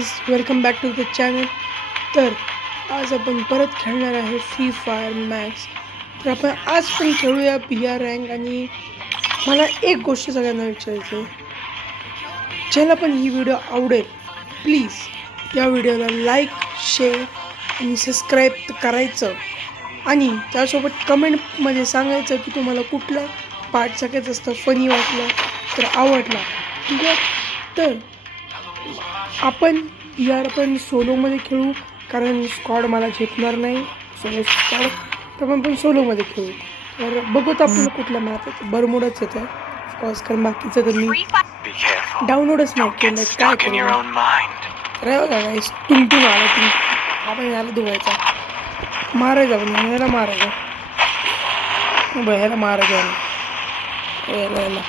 Guys, welcome back to the channel. तर आज आपण परत खेळणार आहे फ्री फायर मॅक्स. तर आपण आज पण खेळूया PR रँक. आणि मला एक गोष्ट सगळ्यांना विचारायचं आहे, ज्याला पण ही व्हिडिओ आवडेल प्लीज या व्हिडिओला लाईक, शेअर आणि सबस्क्राईब करायचं. आणि त्यासोबत कमेंटमध्ये सांगायचं की तुम्हाला कुठला पार्ट सगळ्यात जास्त फनी वाटला, तर आवडला. ठीक आहे. तर आपण यार पण सोलोमध्ये खेळू, कारण स्क्वॉड मला झेपणार नाही. सोलो स्क्वॉड तर आपण सोलोमध्ये खेळू. तर बघूत आपल्याला कुठला मॅप येतो. बरमुडाच येतं ऑफकोर्स, कारण बाकीचं तर मी डाउनलोडच नाही केलं. काय करू रे बघा गाईस, टुंगटुंग आला. आपण याला धुवायचा, मारायचा, पण ह्याला मारायचा, ह्याला मारायचं याला.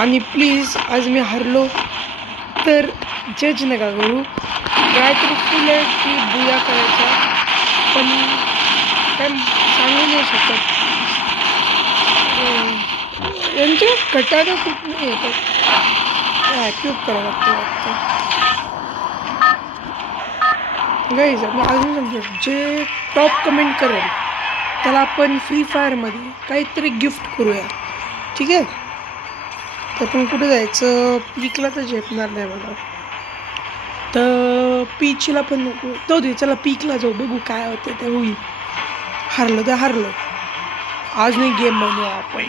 आणि प्लीज आज मी हरलो तर जज नका करू. काहीतरी फुल आहे की बुया करायचा, पण काय सांगू नाही शकत. यांचे कटाडा खूप नाही येतात, ॲक्टिव्ह करावं लागतं. गाईज मी अजून सांगतो, जे टॉप कमेंट करेल त्याला आपण फ्री फायरमध्ये काहीतरी गिफ्ट करूया. ठीक आहे. तर आपण कुठे जायचं? पीकला तर झेपणार नाही मला, तर पीचला पण नको. जाऊ दे, चला पीकला जाऊ, बघू काय होतं ते. होईल, हरलो तर हरलो. आज नाही गेम बनवू आपण.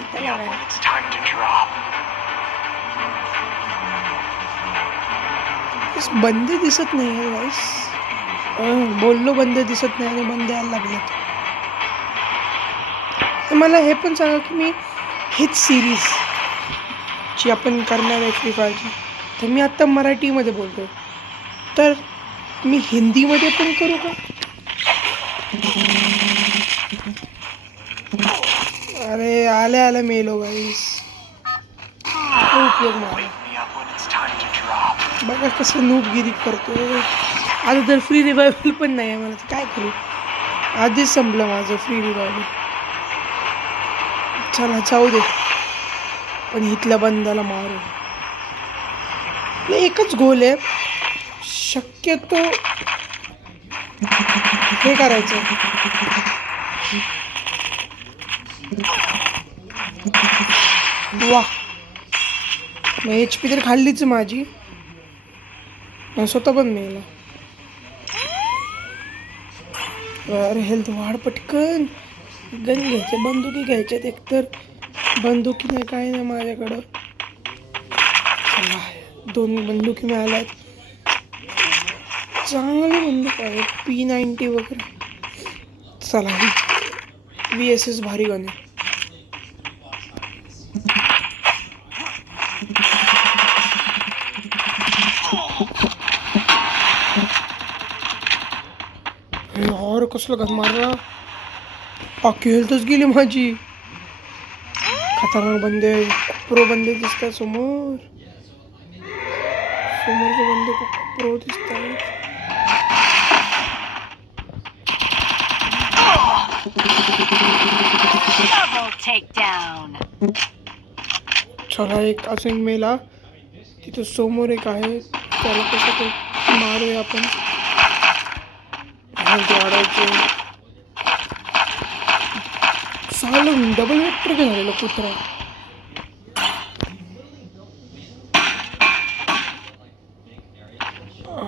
बंदे दिसत नाही गाईस. बोललो बंदे दिसत नाही आणि बंदे यायला लागले. मला हे पण सांगा की मी हीच सिरीज जी आपण करणार आहे फ्री फायरची, तर मी आत्ता मराठीमध्ये बोलतो, तर मी हिंदीमध्ये पण करू का? अरे आल्या मेलो गाईस. उपयोग मला बघा कसं नूबगिरी करतो. आता तर फ्री रिवायवल पण नाही आहे मला, तर काय करू? आधीच संपलं माझं फ्री रिवायवल. चला जाऊ दे, पण इथल्या बंदाला मारू. एकच गोल आहे, शक्यतो हे करायचं. वा, HP तर खाल्लीच माझी, स्वतः पण मेला. अरे हेल्थ वाढ पटकन. गन घ्यायचे, बंदुकी घ्यायच्यात. एकतर बंदुकी नाही, काय नाही माझ्याकडं. चला, 2 बंदुकी मिळाल्यात. चांगली बंदूक आहे, P90 वगैरे. चला, VSS भारी गन आहे. और कसलं घात मारला, अख्खी हेल्थच गेली माझी. खतरनाक बंदे, प्रो बंदे दिसतात समोरचे बंदे खूप प्रो दिसतात. चला, एक अजून मेला. तिथं समोर एक आहे, त्याला कसं ते मारूया आपण. वाढायचे चालून डबल वेक्टर का झालेला कुत्रा.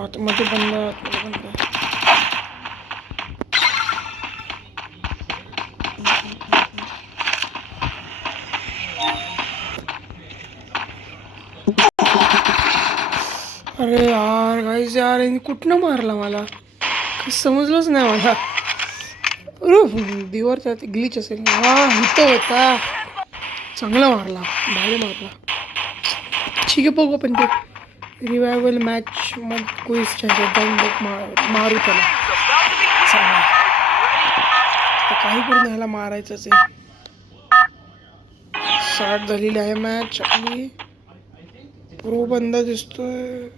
आतमध्ये बंद. अरे यार गाईस, यार यांनी कुठनं मारला मला, समजलंच नाही मला. दिवरचा ग्लिच असेल. हा, इथं होता. चांगला मारला, भारी मारला. ठीक आहे, बघू आपण ते रिवायवल मॅच मग क्विज जाऊन मारू त्याला. काही करून ह्याला मारायचंच आहे. 60 झालेली आहे मॅच आणि प्रो बंदा दिसतोय.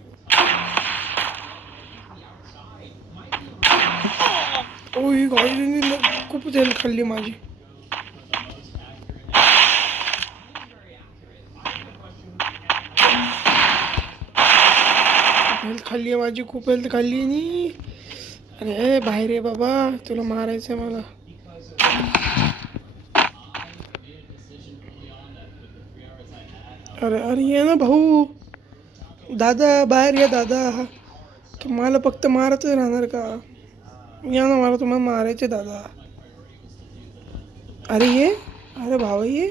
ओही गाईने खूपच हेल्थ खाल्ली माझी. हेल्थ खाल्ली आहे, माझी खूप हेल्थ खाल्ली आणि अरे बाहेर आहे बाबा, तुला मारायचं आहे मला. अरे अरे ये ना भाऊ, दादा बाहेर या दादा. तुम्हाला फक्त मारतच राहणार का? या ना, मला तुम्हाला मारायचे दादा. अरे ये, अरे भावा ये.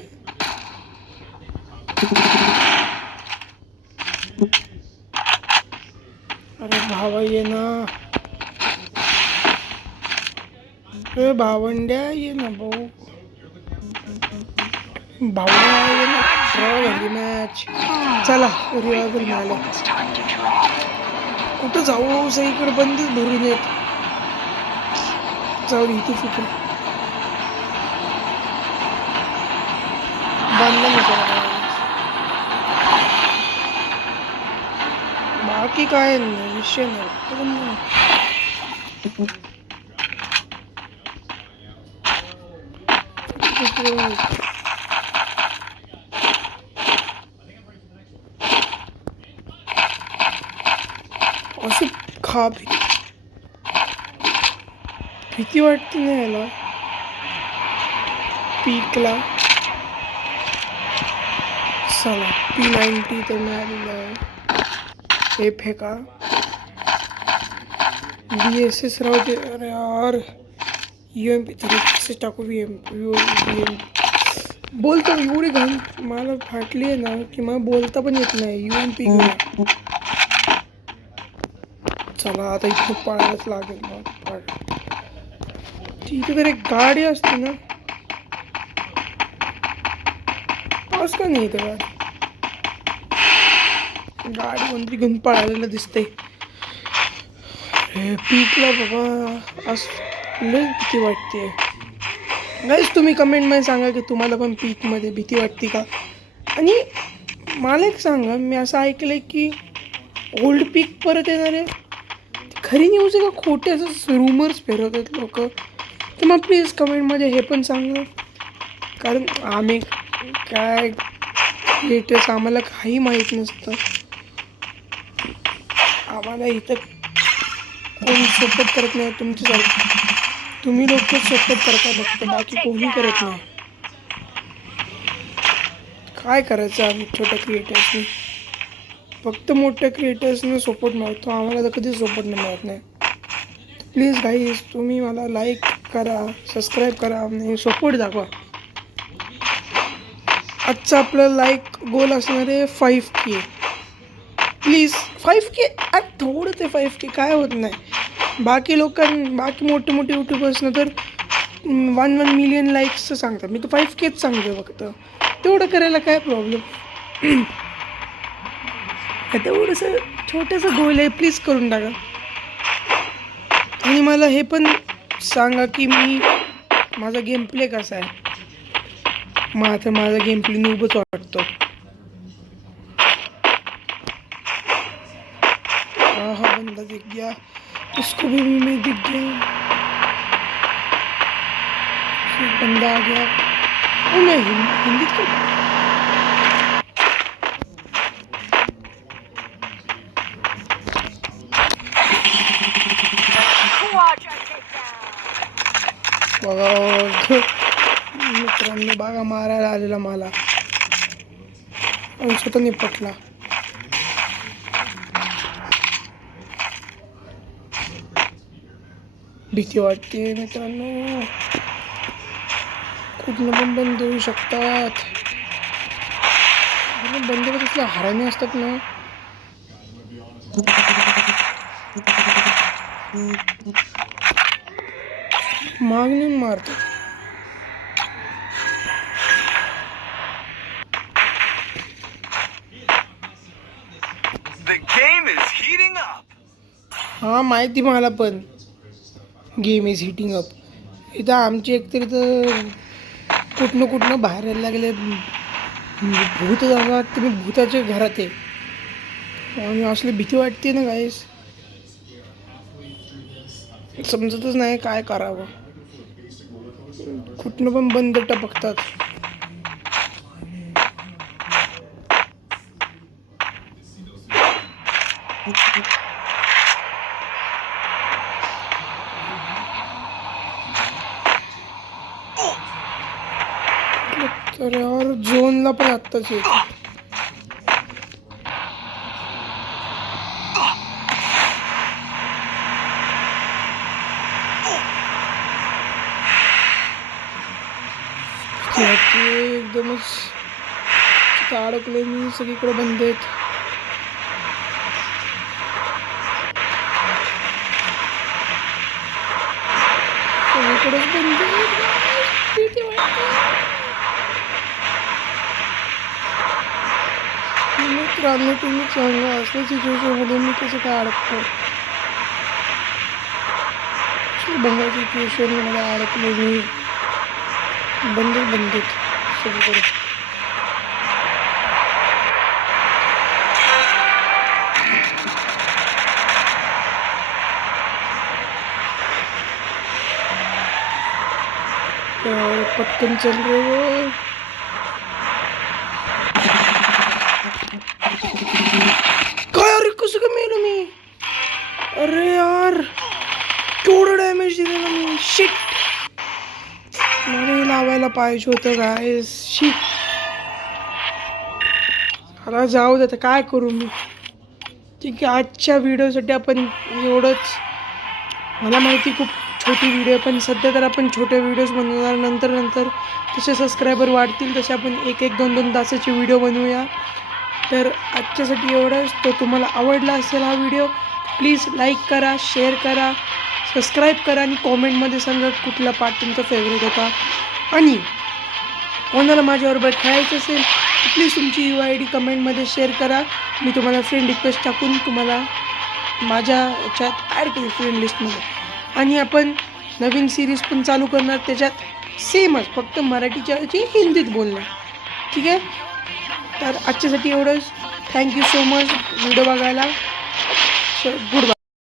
अरे भावा ये ना, अरे भावंड्या ये ना भाऊ. भावड्या ये ना. ड्रॉ झाली मॅच. चला रिवायवल मिळालं. कुठं जाऊ, सगळीकडे बंदच भरून येत. जाऊ दे, इथे फिकर बांधलं नाही. बाकी काय नाही, विषय नाही. अशी खा भीती वाटते ना याला. पीकला चला P90 तर मिळालेलं आहे. हे फेका BSS राहू दे. अरे यार UMP तरी टाकू. बोलतो एवढी घाण मला फाटली आहे ना की मला बोलता पण येत नाही. UMP चला आता इथं पाळायलाच लागेल. मग तिथे तर एक गाडी असते ना, पास का नाही इथं गाडी कोणतरी घेऊन पळालेलं दिसते. पीकला बाबा आज लय भीती वाटते. गाईस तुम्ही कमेंटमध्ये सांगा की तुम्हाला पण पीकमध्ये भीती वाटते का. आणि मला एक सांगा, मी असं ऐकलं की ओल्ड पीक परत येणार आहे. खरी न्यूज आहे का खोटे असं रूमर्स फिरवतात लोक. तर मग प्लीज कमेंटमध्ये हे पण सांगा, कारण आम्ही काय लेटेस्ट आम्हाला काही माहीत नसतं. आम्हाला इथं कोणी सपोर्ट करत नाही. तुमच्यासारखं तुम्ही लोक सपोर्ट करता फक्त, बाकी कोणी करत नाही. काय करायचं आम्ही छोट्या क्रिएटर्सनी, फक्त मोठ्या क्रिएटर्सनं सपोर्ट मिळतो. आम्हाला तर कधीच सपोर्ट नाही मिळत नाही. प्लीज गाईज तुम्ही मला लाईक करा, सबस्क्राईब करा आणि सपोर्ट दाखवा. आजचा आपला लाईक गोल असणार आहे 5K. Please 5K. आज थोडं ते 5K काय होत नाही. बाकी बाकी मोठे मोठे यूट्यूबर्सनं तर 1 मिलियन लाईक्सचं सांगतात. मी तर 5Kच सांगतो फक्त. तेवढं करायला काय प्रॉब्लेम. तेवढंसं छोटंसं गोल आहे, प्लीज करून टाका. आणि मला हे पण सांगा की माझा गेम प्ले कसा आहे. माझा गेम प्ले नूबच वाटतो. हाँ बंदा दिख गया, उसको भी मैं दिख गया. बंदा आ गया. मैं हिंदी तो बघा मित्रांनो, बागा मारायला आलेला मला आणि स्वतः निपटला. भीती वाटते मित्रांनो, कुठनं पण बंद होऊ शकतात. बंद कसल्या हराने असतात ना. मागून मारतो. हां माहिती मला पण, गेम इज हिटिंग अप. इथं आमची एकतरी तर कुठनं बाहेर यायला लागले. भूत जागा तुम्ही भूताच्या घरात आहे आणि असली भीती वाटते ना गाईस, समजतच नाही काय करावं. कुठनं पण बंद टपकतात. अरे और झोनला पण आत्ताच येतो. एकदमच अडकले मी. सगळीकडे बंद आहेत. सगळीकडेच बंद आहेत. भीती वाटते. मित्रांनो तुम्ही सांगा असल्या सिच्युएशनमध्ये मी कसं काय अडकतो. बंगाल सिच्युएशनमध्ये अडकलो मी. बंद सगळीकडे. यार पटकन चल रे वो. काय अरे कसं काय मेलो मी. अरे यार केवढं डॅमेज दिलेलं मी. शिट मला लावायला पाहिजे होतं गाईस. शिट. आता जाऊ दे. आता काय करू मी. ठीक आहे आजच्या व्हिडिओसाठी आपण एवढंच. मला माहिती खूप छोटी व्हिडिओ पण सध्या तर आपण छोटे व्हिडिओज बनवणार. नंतर तसे सबस्क्रायबर वाढतील तसे आपण 1-2 तासाचे व्हिडिओ बनवूया. तर आजच्यासाठी एवढंच. तो तुम्हाला आवडला असेल हा व्हिडिओ प्लीज लाईक करा, शेअर करा, सबस्क्राईब करा आणि कॉमेंटमध्ये सांगा कुठला पार्ट तुमचा फेवरेट होता. आणि कोणाला माझ्याबरोबर खेळायचं असेल तर प्लीज तुमची UID कमेंटमध्ये शेअर करा. मी तुम्हाला फ्रेंड रिक्वेस्ट टाकून तुम्हाला माझ्या याच्यात ॲड केली फ्रेंड लिस्टमध्ये. आणि आपण नवीन सिरीज पण चालू करणार त्याच्यात सेमच फक्त मराठीच्या ऐवजी हिंदीत बोलणार. ठीक आहे. तर आजच्यासाठी एवढंच. थँक्यू सो मच व्हिडिओ बघायला. Good bye.